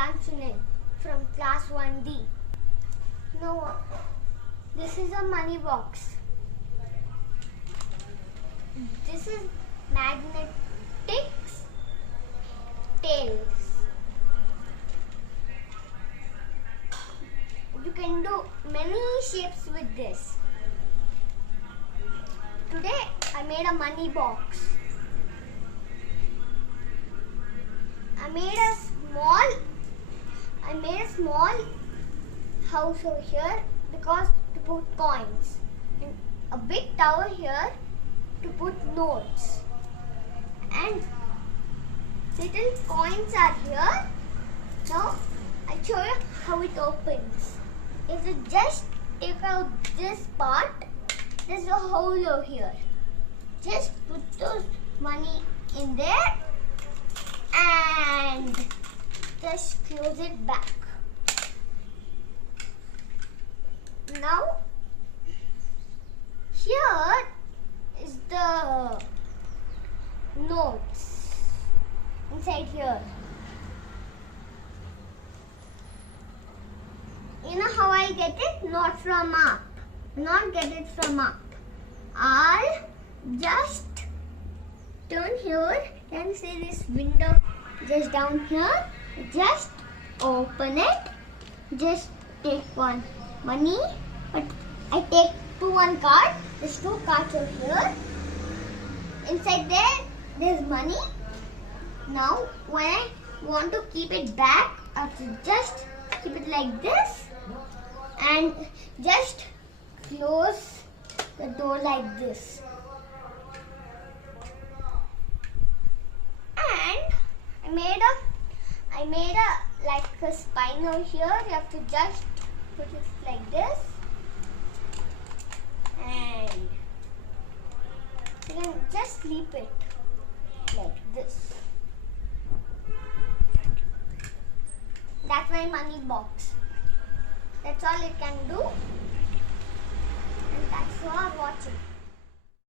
Idhant from class 1D. Now, this is a money box. This is magnetic tails. You can do many shapes with this. Today I made a money box. I made a small house over here because to put coins, and a big tower here to put notes, and little coins are here. Now I'll show you how it opens. If you just take out this part, there's a hole over here. Just put those money in there and just close it back. Now here is the notes inside here. You know how I get it? Not from up. Not get it from up. I'll just turn here. Can you see this window just down here? Just open it. Just take one money. But I take one card. There's 2 cards over here. Inside there's money. Now when I want to keep it back, I have to just keep it like this and just close the door like this. And I made a like a spine over here. You have to just put it like this, and you can just sleep it like this. That's my money box. That's all it can do. And thanks for watching.